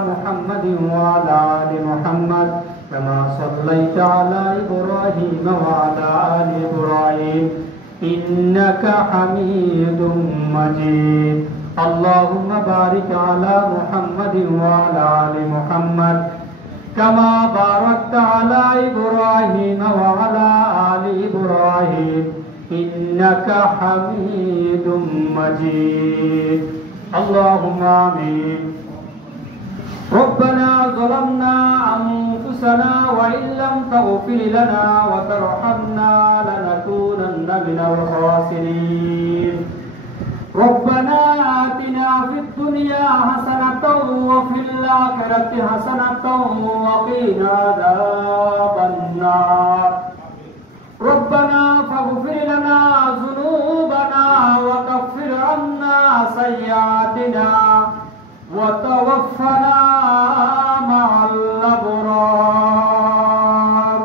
محمد وعلى آل محمد كما صليت على إبراهيم وعلى آل إبراهيم إنك حميد مجيد اللهم بارك على محمد وعلى آل محمد كما باركت على إبراهيم وعلى آل إبراهيم إنك حميد مجيد اللهم آمين ربنا ظلمنا أنفسنا وإن لم تغفر لنا وترحمنا لنكونن من الخاسرين ربنا آتنا في الدنيا حسنة وفي الآخرة حسنة وقنا عذاب النار ربنا فاغفر لنا ذنوبنا وكفر عنا سيئاتنا وتوفنا مع الأبرار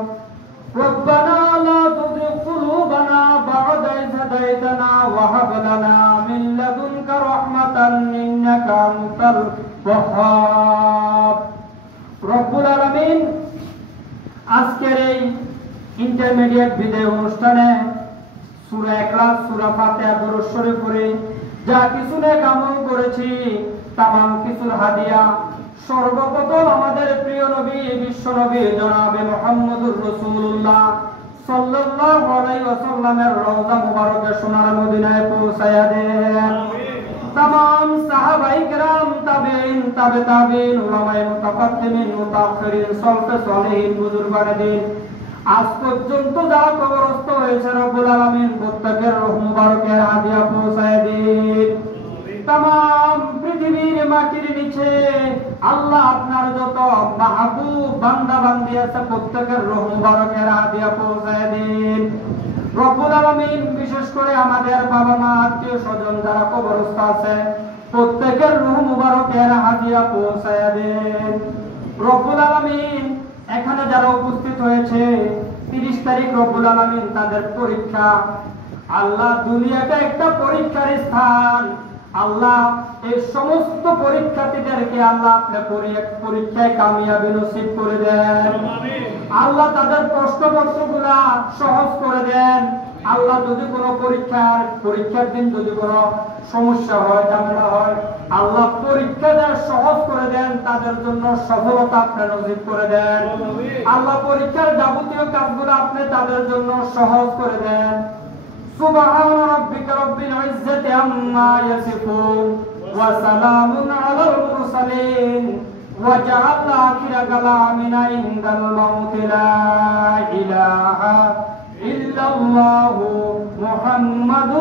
ربنا لا تزغ قلوبنا بعد إذ هديتنا وهب لنا من لدنك رحمة إنك أنت الوهاب رب العالمين আজকের এই ইন্টারমিডিয়েট বিদায় অনুষ্ঠানে সূরা ইখলাস সূরা ফাতিহা দরুদ শরীফ পড়ে যা কিছু নেক আমল করেছি তামাম কিছুর হাদিয়া সর্বপ্রথম আমাদের প্রিয় নবী বিশ্ব নবী জনাবে মুহাম্মদুর রাসূলুল্লাহ সাল্লাল্লাহু আলাইহি ওয়াসাল্লামের রওজা মুবারকে সোনার মদিনায় পৌঁছায়া দেন তামাম সাহাবায়ে কেরাম তাবেঈন তাবে তাবেঈন উলামায়ে মুতাকাদ্দিমিন মুতাআখিরিন সালফে সালেহিন বুজুর্গানে দিন আজ পর্যন্ত যারা কবরস্থ হয়েছে রব্বুল আলামিন প্রত্যেকের রূহ মুবারকের হাদিয়া পৌঁছায় দিন तमाम পৃথিবীর মাটির নিচে আল্লাহ আপনার যত মাহবুব বান্দা বান্দি আছে প্রত্যেকের রূহ মুবারকের হাদিয়া পৌঁছায় দিন রব্বুল আলামিন বিশেষ করে আমাদের বাবা মা আত্মীয় স্বজন যারা কবরস্থ আছে প্রত্যেকের রূহ মুবারকের হাদিয়া পৌঁছায় দিন রব্বুল আলামিন এখানে যারা উপস্থিত হয়েছে 30 তারিখ রব্বুল আলামিন তাদের পরীক্ষা আল্লাহ দুনিয়াটা একটা পরীক্ষার স্থান আল্লাহ এই সমস্ত পরীক্ষার্থীদেরকে আল্লাহ আপনার পরীক্ষায় কামিয়াবি নসিব করে দেন আল্লাহ তাদের প্রশ্নপত্রগুলো সহজ করে দেন আল্লাহ যদি কোনো পরীক্ষার দিন যদি কোনো সমস্যা হয় ঝামেলা হয় আল্লাহ পরীক্ষাটা সহজ করে দেন তাদের জন্য সফলতা আপনি নসিব করে দেন আল্লাহ পরীক্ষার যাবতীয় কাজগুলো আপনি তাদের জন্য সহজ করে দেন سبحان ربك رب العزة عما يصفون وسلام على المرسلين وجعل آخر كلامنا عند الموت لا إله إلا الله محمد